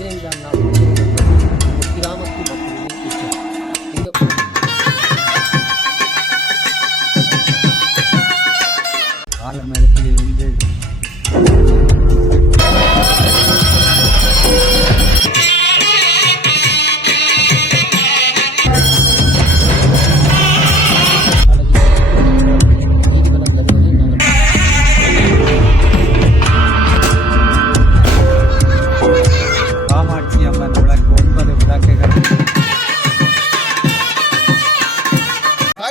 15ஆம் நாள் கிராமத்து மக்களின் உற்சவம். இந்த காலமேளத்தில் இருந்து காமாட்சி அம்மன் விளக்கு 9 விளக்குகள்.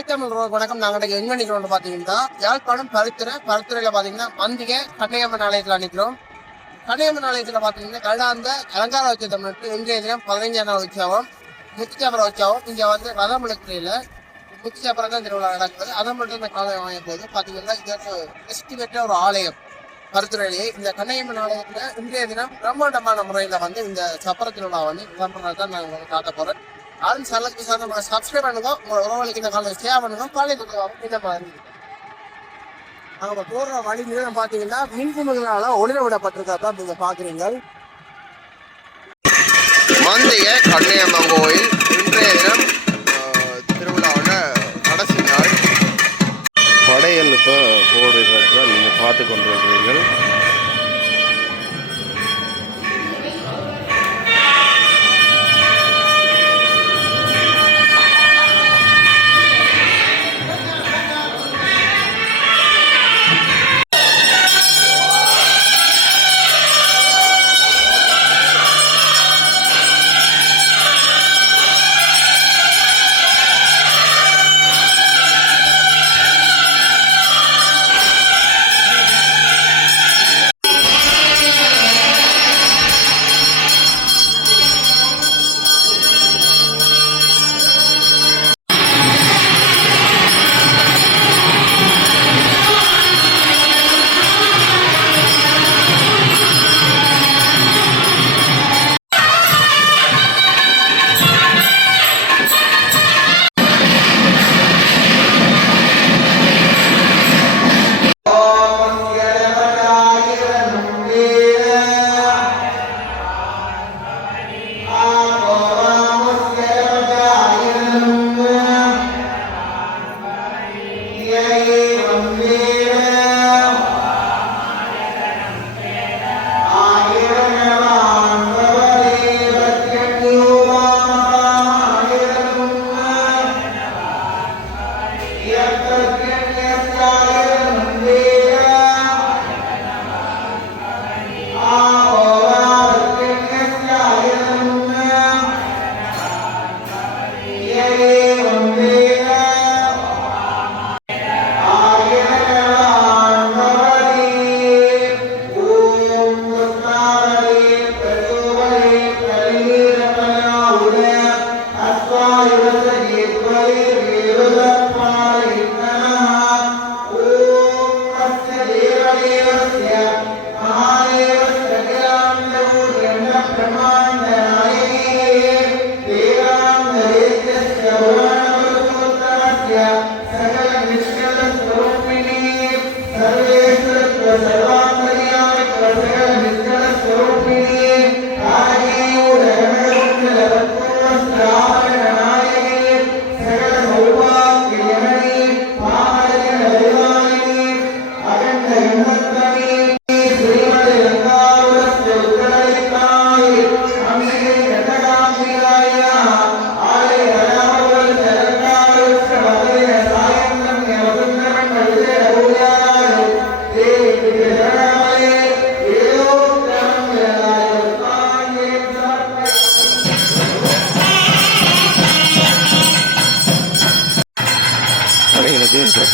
தமிழ் வணக்கம். நாங்கள் எங்க நிக்கிறோம் பாத்தீங்கன்னா யாழ்ப்பாணம் பருத்துறையில பாத்தீங்கன்னா மந்திகை கண்ணையம்மன் ஆலயத்துல நிக்கிறோம். கண்ணையம்மன் ஆலயத்துல பாத்தீங்கன்னா கடாந்த அலங்கார உற்சவத்தை முன்னிட்டு இன்றைய தினம் 15ஆம் நாள் உற்சவம் முத்துச்சாப்பர உற்சவம். இங்க வந்து ரதம் இழுக்கையில முத்துச்சாப்பரம் தான் திருவிழா நடக்குது. அதை மட்டும் இந்த காலம் வாங்கிய போது பாத்தீங்கன்னா இது பெஸ்ட் பெற்ற ஒரு ஆலயம் பருத்துறையிலேயே. இந்த கண்ணையம்மன் ஆலயத்துல இன்றைய தினம் பிரம்மாண்டமான முறையில வந்து இந்த சப்பர திருவிழா வந்து தான் நாங்கள் காட்ட போறோம். ஆளும் சேனலுக்கு நம்ம சப்ஸ்கிரைப் பண்ணுங்க, உங்களோட உறவுகளுக்கு இந்த காலம் ஷேர் பண்ணுங்க, பாலியல் இந்த மாதிரி. அவங்க போடுற வழி நிலம் பார்த்தீங்கன்னா மின்குமுகளால ஒளிர விடப்பட்டிருக்கா நீங்க பாக்குறீங்க. மந்திகை கண்ணையம்மன் கோயில் இன்றைய தினம் திருவிழாவோட கடைசி நாள். படையல் இப்போ போடுறத நீங்கள் பார்த்து கொண்டிருக்கிறீர்கள்.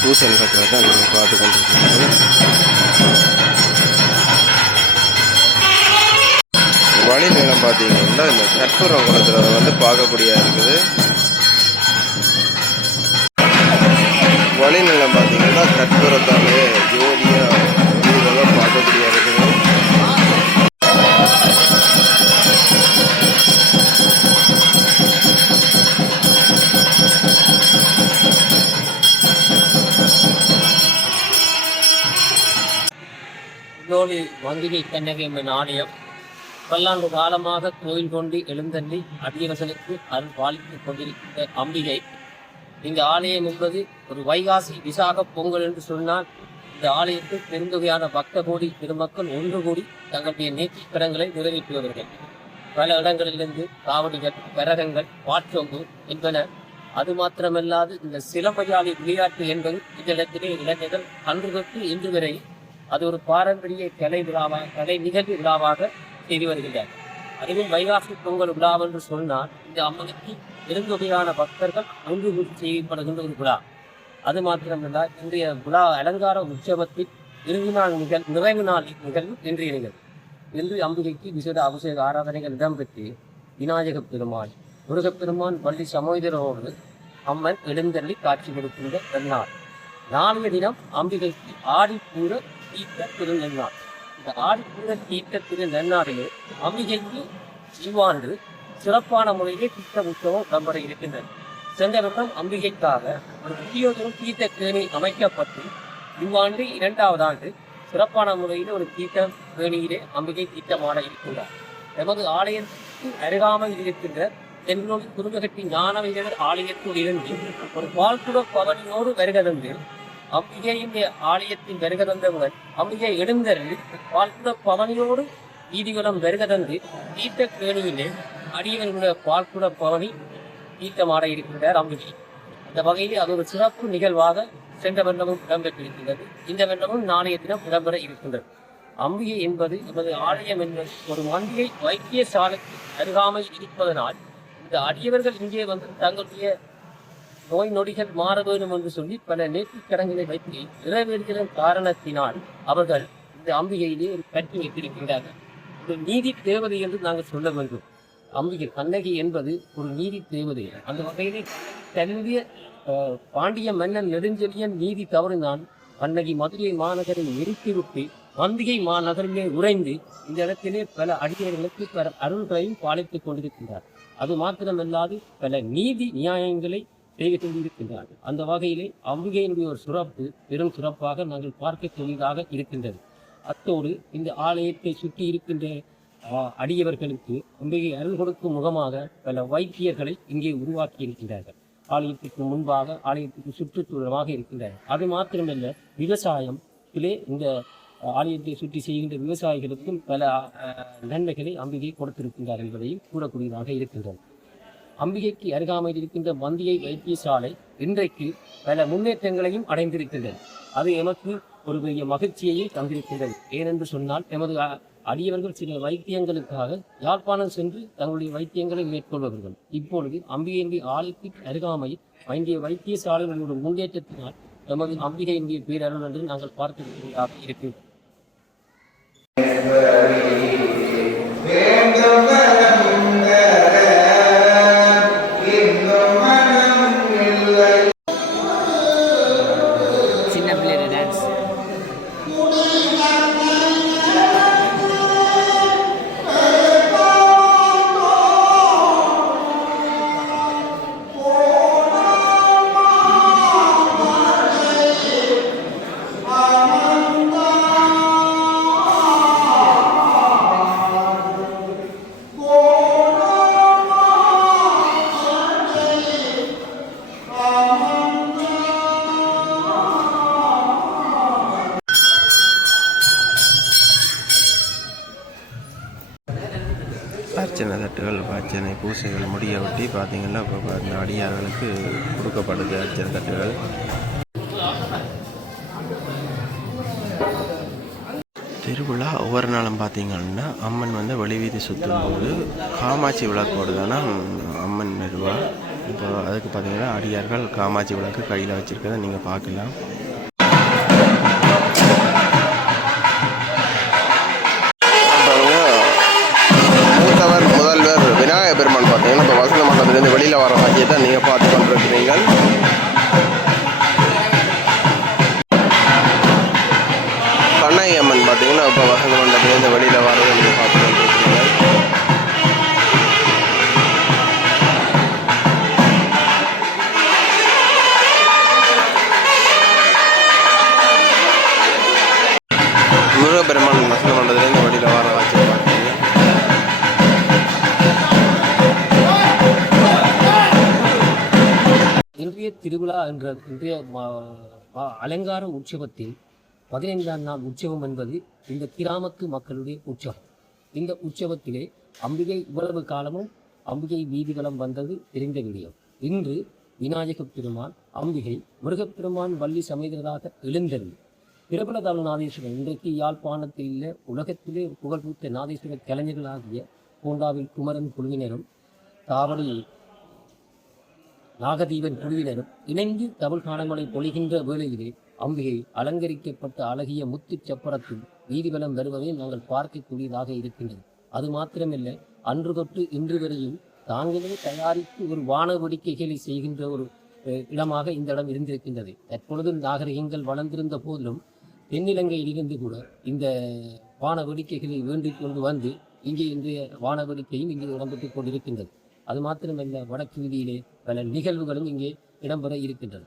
பூசல் கட்டுறதை நீங்கள் பார்த்து கொண்டிருக்கீங்க. வழி நிலம் பார்த்தீங்கன்னா இந்த கற்பூரம் குளத்தில் வந்து பார்க்கக்கூடிய இருக்குது. வழி நிலம் பார்த்தீங்கன்னா கற்பூரத்தாலே ஜோதியாக இதெல்லாம் பார்க்கக்கூடிய இருக்குது. மந்திகை கண்ணகி ஆலயம் பல்லாண்டு காலமாக கோயில் கொண்டு எழுந்தள்ளி அடியவர்களுக்கு அருள் பாலித்துக் கொண்டிருக்கின்ற அம்பிகை. இந்த ஆலயம் என்பது ஒரு வைகாசி விசாக பொங்கல் என்று சொன்னால் இந்த ஆலயத்தில் பெருந்தொகையான பக்த கோடி பெருமக்கள் ஒன்று கூடி தங்களுடைய நேர்த்திக் கடன்களை நிறைவேற்றுவார்கள். பல இடங்களிலிருந்து காவடிகள், கரகங்கள், பாற்றொங்கு என்பன. அது மாத்திரமல்லாது இந்த சிலம்பயாளி விளையாட்டு என்பது இந்த இடத்திலே இளைஞர்கள் அன்று தொட்டு இன்று வரை அது ஒரு பாரம்பரிய கலை நிகழ்வு விழாவாக செய்து வருகின்றனர். அதுவும் வைகாசி பொங்கல் விழா என்று சொன்னால் இந்த அம்மனுக்கு பெருந்தொகையான பக்தர்கள் ஒன்று கூட்டி செய்யப்படுகின்ற ஒரு விழா. அது மாத்திரமல்ல, இன்றைய விழா அலங்கார உற்சவத்தில் இறுதி நாள் நிறைவு நாள் நிகழ்வு இன்றைய நிகழ்வு. இன்று அம்பிகைக்கு விசேட அபிஷேக ஆராதனைகள் இடம்பெற்று விநாயகப் பெருமான், முருகப்பெருமான், வள்ளி சமோதரோடு அம்மன் எழுந்தள்ளி காட்சி கொடுக்கின்ற நன்னாள். நாளைய தினம் அம்பிகைக்கு ஆடிப்பூர தீர்த்த திருநன்னாள். இந்த ஆடிப்பூர தீர்த்த திருநன்னாளிலே அம்பிகைக்கு இவ்வாண்டு சிறப்பான முறையிலே தீர்த்த உற்சவம் இடம்பெற இருக்கின்றது. சென்ற வருடம் அம்பிகைக்காக ஒரு முக்கியத்துவம் தீர்த்த கேணி அமைக்கப்பட்டு இவ்வாண்டு 2வது ஆண்டு சிறப்பான முறையில் ஒரு தீர்த்த கேணியிலே அம்பிகை தீர்த்தமாட இருக்கின்றார். எமது ஆலயத்துக்கு அருகாமையில் இருக்கின்ற தென்னொழி குருகட்டி ஞானவிதர் ஆலயத்தில் இருந்து ஒரு பால்குட பவனியோடு வருகதந்து அம்பிகையின் ஆலயத்தின் வருகதந்தவர்கள் அம்பிகை எழுந்தரில் பால்குட பவனியோடு வீதிகளும் வருகதந்து தீர்த்த கேணியிலே அடியவர்களுடைய பால்குட பவனி தீர்த்தமாட இருக்கின்றார் அம்பிகை. இந்த வகையில் அது ஒரு சிறப்பு நிகழ்வாக சென்ற வருடமும் இடம்பெற்றிருக்கின்றது. இந்த வருடமும் நாளைய தினம் இடம்பெற இருக்கின்றது. அம்பிகை என்பது நமது ஆலயம் என்பது ஒரு மந்திகை வைத்தியசாலைக்கு அருகாமல் இருப்பதனால் இந்த அடியவர்கள் இங்கே வந்து தங்களுடைய நோய் நொடிகள் மாற வேண்டும் என்று சொல்லி பல நேர்த்திக் கடன்களை வைத்து நிறைவேறுகிற காரணத்தினால் அவர்கள் இந்த அம்பிகையிலே ஒரு கட்டி வைத்திருக்கின்றார்கள். ஒரு நீதி தேவதை என்று நாங்கள் சொல்ல வேண்டும். அம்பிகை கண்ணகி என்பது ஒரு நீதி தேவதை. அந்த வகையிலே தன்னுடைய பாண்டிய மன்னன் நெடுஞ்செழியன் நீதி தவறினான் கண்ணகி மதுரை மாநகரை நிறுத்திவிட்டு அம்பிகை மாநகரிலே உறைந்து இந்த இடத்திலே பல அடியர்களுக்கு பல அருள்களையும் பாலித்துக் கொண்டிருக்கின்றார். அது மாத்திரமல்லாது பல நீதி நியாயங்களை செய்து கொண்டிருக்கின்றார்கள். அந்த வகையிலே அம்பிகையினுடைய ஒரு சிறப்பு பெரும் சிறப்பாக நாங்கள் பார்க்கக்கூடியதாக இருக்கின்றது. அத்தோடு இந்த ஆலயத்தை சுற்றி இருக்கின்ற அடியவர்களுக்கு அம்பிகை அருள் கொடுக்கும் முகமாக பல வைத்தியர்களை இங்கே உருவாக்கி இருக்கின்றார்கள். ஆலயத்திற்கு முன்பாக ஆலயத்துக்கு சுற்றுச்சூழலாக இருக்கின்றார்கள். அது மாத்திரமல்ல, விவசாயத்திலே இந்த ஆலயத்தை சுற்றி செய்கின்ற விவசாயிகளுக்கும் பல நன்மைகளை அம்பிகை கொடுத்திருக்கின்றார் என்பதையும் கூறக்கூடியதாக இருக்கின்றது. அம்பிகைக்கு அருகாமையில் இருக்கின்ற மந்தியை வைத்தியசாலை இன்றைக்கு பல முன்னேற்றங்களையும் அடைந்திருக்கின்றது. அது எமக்கு ஒரு பெரிய மகிழ்ச்சியையும் தந்திருக்கின்றது. ஏனென்று சொன்னால் எமது அடியவர்கள் சில வைத்தியங்களுக்காக யாழ்ப்பாணம் சென்று தங்களுடைய வைத்தியங்களை மேற்கொள்பவர்கள் இப்பொழுது அம்பிகையினுடைய ஆலயத்திற்கு அருகாமையில் வேண்டிய வைத்தியசாலைகளோட முன்னேற்றத்தினால் எமது அம்பிகையினுடைய பேரருள் என்று நாங்கள் பார்க்கக்கூடியதாக இருக்கிறோம். அர்ச்சனை தட்டுகள், அர்ச்சனை பூசைகள் முடிய ஒட்டி பார்த்தீங்கன்னா இப்போ அந்த அடியார்களுக்கு கொடுக்கப்படுது அர்ச்சனை தட்டுகள். திருவிழா ஒவ்வொரு நாளும் பார்த்தீங்கன்னா அம்மன் வந்து வெளிவீதி சுற்றும் போது காமாட்சி விளக்கோடு தானே அம்மன் வருவா. இப்போ அதுக்கு பார்த்தீங்கன்னா அடியார்கள் காமாட்சி விளக்கு கையில் வச்சுருக்கதை நீங்கள் பார்க்கலாம். முதல்வர் விநாயகர் பெருமான் பார்த்தீங்கன்னா இப்போ வசந்த மண்டலத்திலேருந்து வெளியில் வர வாக்கியை தான் நீங்கள் பார்த்து கொண்டிருக்கிறீர்கள். கண்ணகி அம்மன் பார்த்தீங்கன்னா இப்போ வசந்த மண்டலத்திலேருந்து வெளியில் வரதை நீங்கள் பார்த்து கொண்டிருக்கிறீர்கள். முருகப்பெருமான் வசந்த மண்டலத்திலேருந்து வெளியில் வர வாக்கியை பார்த்தீங்க. திருவிழா என்ற இன்றைய அலங்கார உற்சவத்தில் 15ஆம் நாள் உற்சவம் என்பது இந்த கிராமத்து மக்களுடைய உற்சவம். இந்த உற்சவத்திலே அம்பிகை இவ்வளவு காலமும் அம்பிகை வீதிவலம் வந்தது தெரிந்த விடயம். இன்று விநாயகப் பெருமான், அம்பிகை, முருகப்பெருமான் வள்ளி சமேதராக எழுந்தருள் பிரபல தமிழ் நாதேஸ்வரர் இன்றைக்கு யாழ்ப்பாணத்தில் உள்ள உலகத்திலே புகழ்பூத்த நாதேஸ்வர கலைஞர்களாகிய பூண்டாவில் குமரன் குழுவினரும் தாவடி நாகதீபன் குழுவினரும் இணைந்து தமிழ் காணங்களை பொழிகின்ற வேளையிலே அம்பிகை அலங்கரிக்கப்பட்ட அழகிய முத்து சப்பரத்தில் வீதிவலம் வருவதை நாங்கள் பார்க்கக்கூடியதாக இருக்கின்றது. அது மாத்திரமல்ல, அன்று தொட்டு இன்று வரையும் தாங்களே தயாரித்து ஒரு வான வேடிக்கைகளை செய்கின்ற ஒரு இடமாக இந்த இடம் இருந்திருக்கின்றது. தற்பொழுது நாகரிகங்கள் வளர்ந்திருந்த போதிலும் தென்னிலங்கையிலிருந்து கூட இந்த வான வேடிக்கைகளை வேண்டிக் கொண்டு வந்து இங்கே இன்றைய வான வேடிக்கையும் இங்கே இடம்பெற்றுக் கொண்டிருக்கின்றது. அது மாத்திரமல்ல, வடக்கு வீதியிலே பல நிகழ்வுகளும் இங்கே இடம்பெற இருக்கின்றது.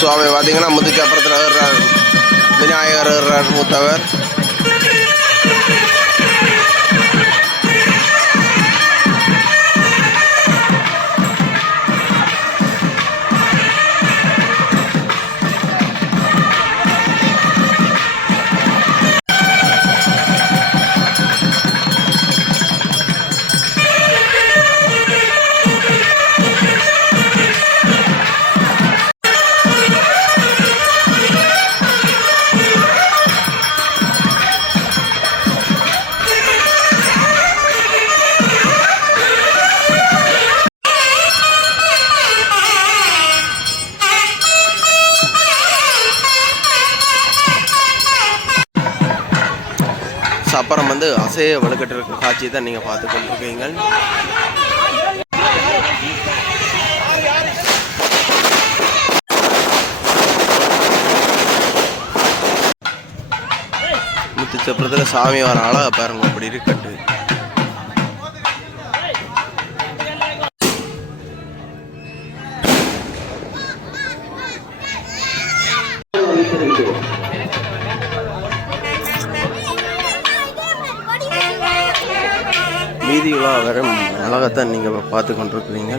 சுவாமி பார்த்தீங்கன்னா முத்துச்சப்பரத்தில் ஏறுறார், விநாயகர் ஏறுறார், மூத்தவர். சப்பரம் வந்து அசைய வலுக்கட்டு இருக்கிற காட்சியை தான் நீங்கள் பார்த்து கொண்டிருக்கீங்க. முத்துச்சப்பரத்தில் சாமி வர அழகா பாருங்க, அப்படி இருக்கட்டு. வீதிகளா வரும் அழகாத்தான் நீங்கள் பார்த்து கொண்டிருக்கிறீங்க.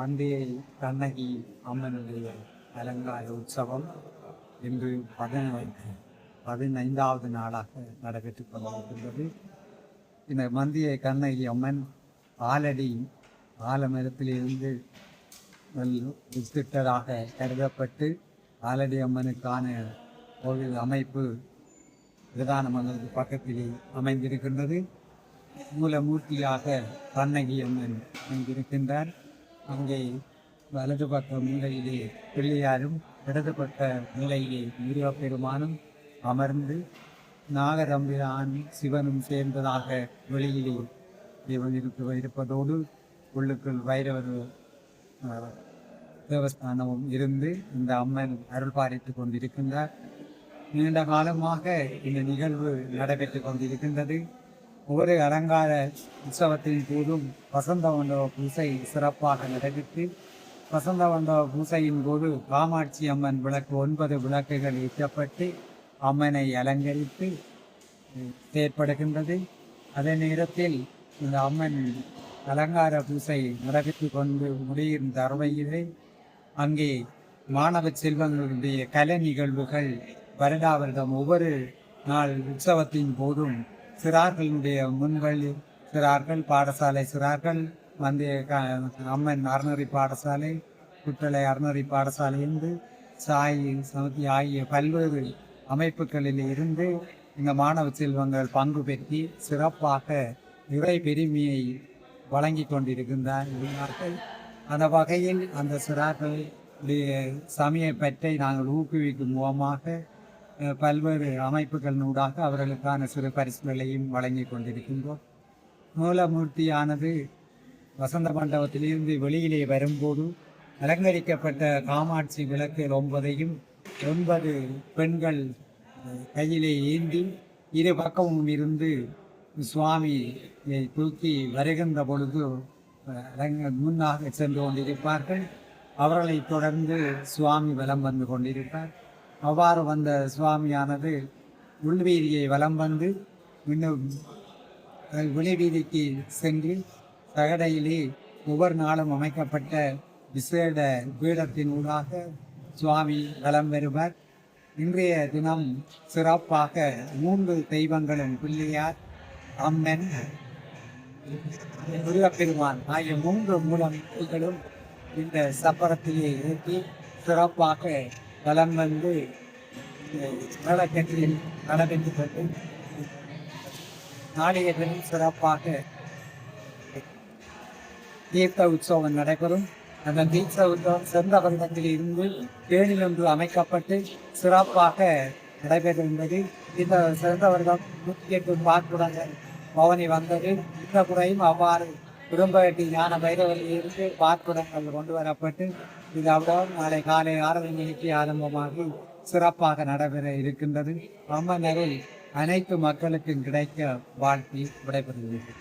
மந்தியை கண்ணகி அம்மனுடைய அலங்கார உற்சவம் இன்று 15வது நாளாக நடைபெற்றுக் கொண்டிருக்கின்றது. இந்த மந்தியை கண்ணகி அம்மன் ஆலடி ஆலமரத்திலிருந்து விசிட்டராக கருதப்பட்டு ஆலடி அம்மனுக்கான கோவில் அமைப்பு பிரதான மண்டலத்துக்கு பக்கத்திலே அமைந்திருக்கின்றது. மூலமூர்த்தியாக கண்ணகி அம்மன் அமைந்திருக்கின்றார். அங்கே வலது பக்க மூலையிலே பிள்ளையாரும் இடது பக்க மூலையிலே முருகப்பெருமானும் அமர்ந்து நாகதம்பிரான் சிவனும் சேர்ந்ததாக வெளியிலே இருப்பதோடு உள்ளுக்குள் வைரவர் தேவஸ்தானமும் இருந்து இந்த அம்மன் அருள் பாலித்துக் கொண்டிருக்கின்றார். நீண்ட காலமாக இந்த நிகழ்வு நடைபெற்றுக் கொண்டிருக்கின்றது. ஒவ்வொரு அலங்கார உற்சவத்தின் போதும் வசந்த மண்டப பூசை சிறப்பாக நடைபெற்று வசந்த மண்டப பூசையின் போது காமாட்சி அம்மன் விளக்கு 9 விளக்குகள் ஏற்றப்பட்டு அம்மனை அலங்கரித்து செயற்படுகின்றது. அதே நேரத்தில் இந்த அம்மன் அலங்கார பூசை நடைபெற்று கொண்டு முடியும் தருவையிலே அங்கே மாணவ செல்வங்களுடைய கலை நிகழ்வுகள் வருடா வருடம் ஒவ்வொரு நாள் உற்சவத்தின் போதும் சிறார்களுடைய முன்வழி சிறார்கள் பாடசாலை சிறார்கள் வந்து அம்மன் அறநெறி பாடசாலை குட்டளை அறநெறி பாடசாலை என்று சாய் சமதி ஆகிய பல்வேறு அமைப்புகளில் இருந்து இந்த மாணவ செல்வங்கள் பங்கு பெற்றி சிறப்பாக இறை பெருமையை வழங்கி கொண்டிருக்கின்றார்கள். அந்த வகையில் அந்த சிறார்களுடைய சமய பற்றை நாங்கள் ஊக்குவிக்கும் மூலமாக பல்வேறு அமைப்புகளினூடாக அவர்களுக்கான சிறு பரிசுகளையும் வழங்கி கொண்டிருக்கின்றோம். மூலமூர்த்தியானது வசந்த மண்டபத்திலிருந்து வெளியிலே வரும்போது அலங்கரிக்கப்பட்ட காமாட்சி விளக்கு 9 பெண்கள் கையிலே ஏந்தி இரு பக்கமும் இருந்து சுவாமி தூக்கி வருகின்ற பொழுது முன்னாக சென்று கொண்டிருப்பார்கள். அவர்களை தொடர்ந்து சுவாமி வலம் வந்து கொண்டிருப்பார். அவ்வாறு வந்த சுவாமியானது உள்வீதியை வலம் வந்து இன்னும் வெளிவீதிக்கு சென்று தகடையிலே ஒவ்வொரு நாளும் அமைக்கப்பட்ட விசேட பீடத்தினூடாக சுவாமி வலம் வருவார். இன்றைய தினம் சிறப்பாக 3 தெய்வங்களும் பிள்ளையார் அம்மன் முருகப்பெருமான் ஆகிய 3 மூலங்களும் இந்த சப்பரத்திலே ஏற்றி சிறப்பாக வலம் வந்து மேளக்கட்டில் நடைபெற்று கொண்டு நாளைய தினம் சிறப்பாக தீர்த்த உற்சவம் நடைபெறும். அந்த தீர்த்த உற்சவம் சென்ற வருடத்தில் இருந்து தேனிலொன்று அமைக்கப்பட்டு சிறப்பாக நடைபெறுகின்றது. இந்த சென்ற வருடம் 108 பார்க்குடங்கள் பவனி வந்தது. இந்த முறையும் அவ்வாறு குடும்பட்டி ஞான பைரவரில் இருந்து பார்க்குடங்கள் கொண்டு வரப்பட்டு இது அவ்வளவு நாளை காலை 6 மணிக்கு ஆரம்பமாகி சிறப்பாக நடைபெற இருக்கின்றது. அம்மன் அருள் அனைத்து மக்களுக்கும் கிடைக்க வாழ்த்தி விடைபெறுகிறது.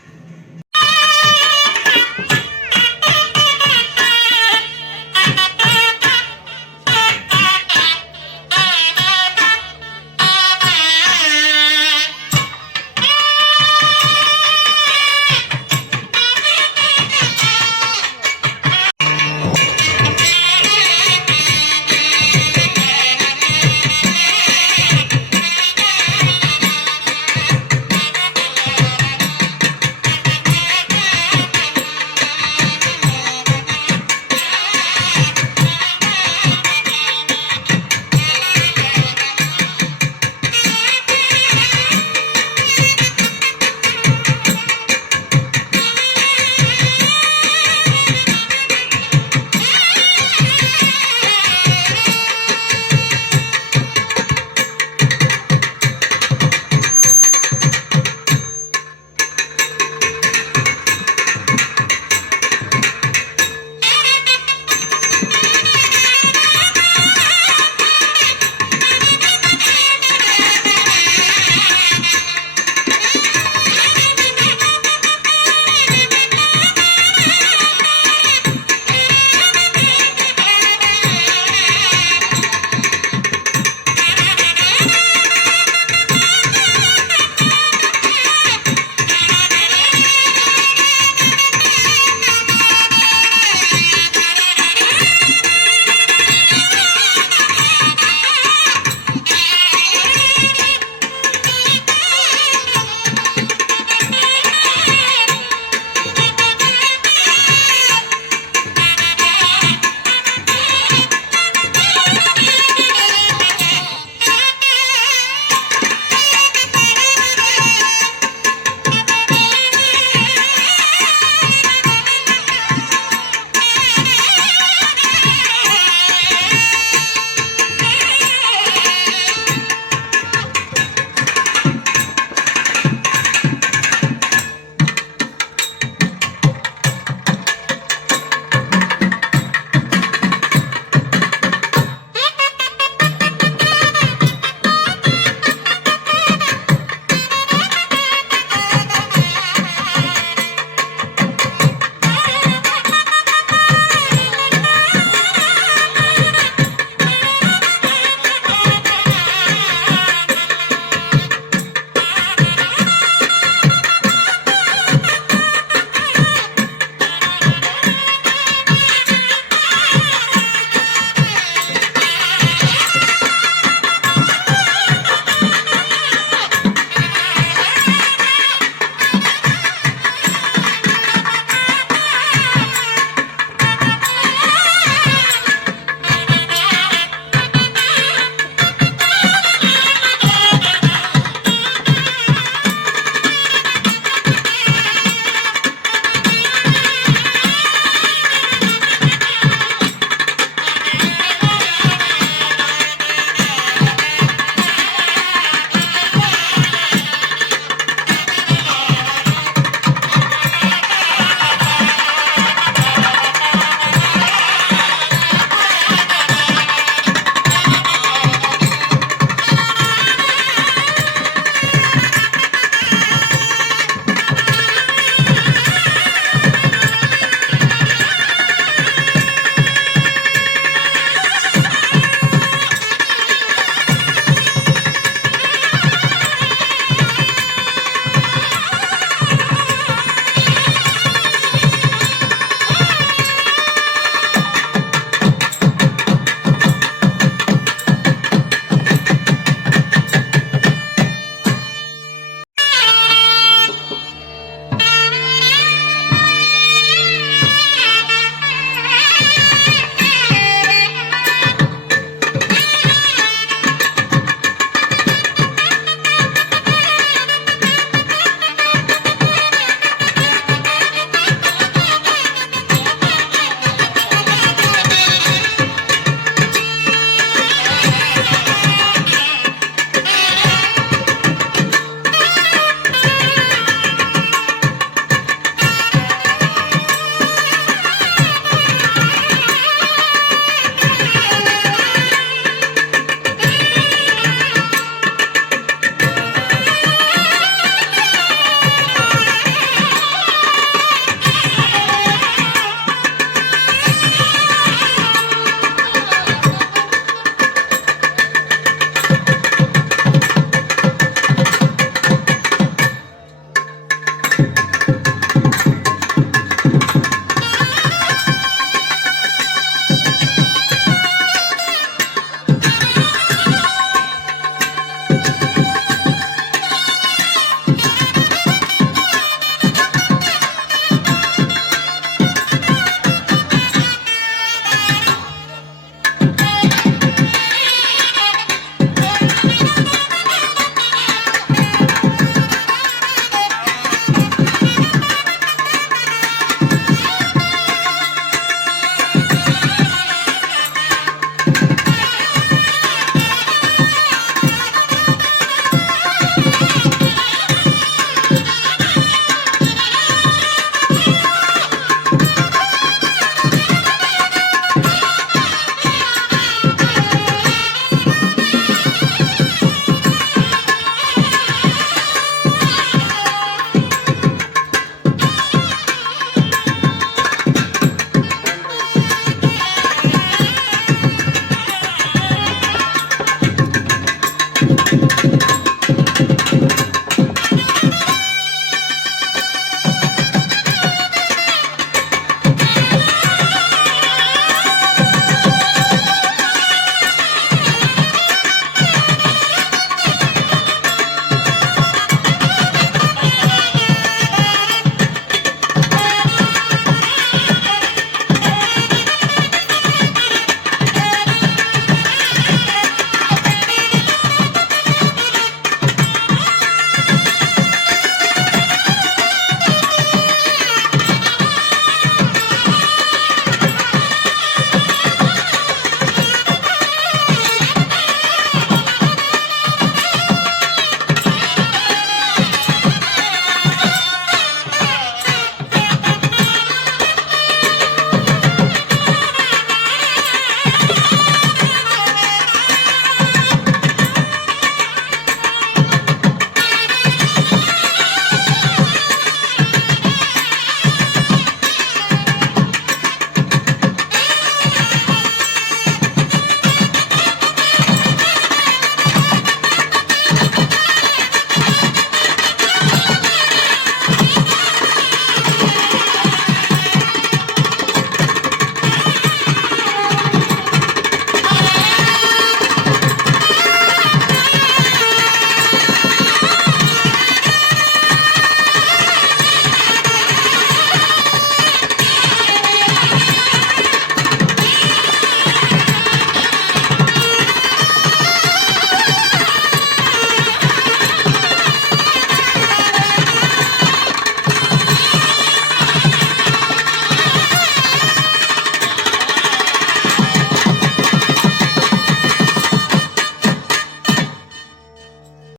வணக்கம்.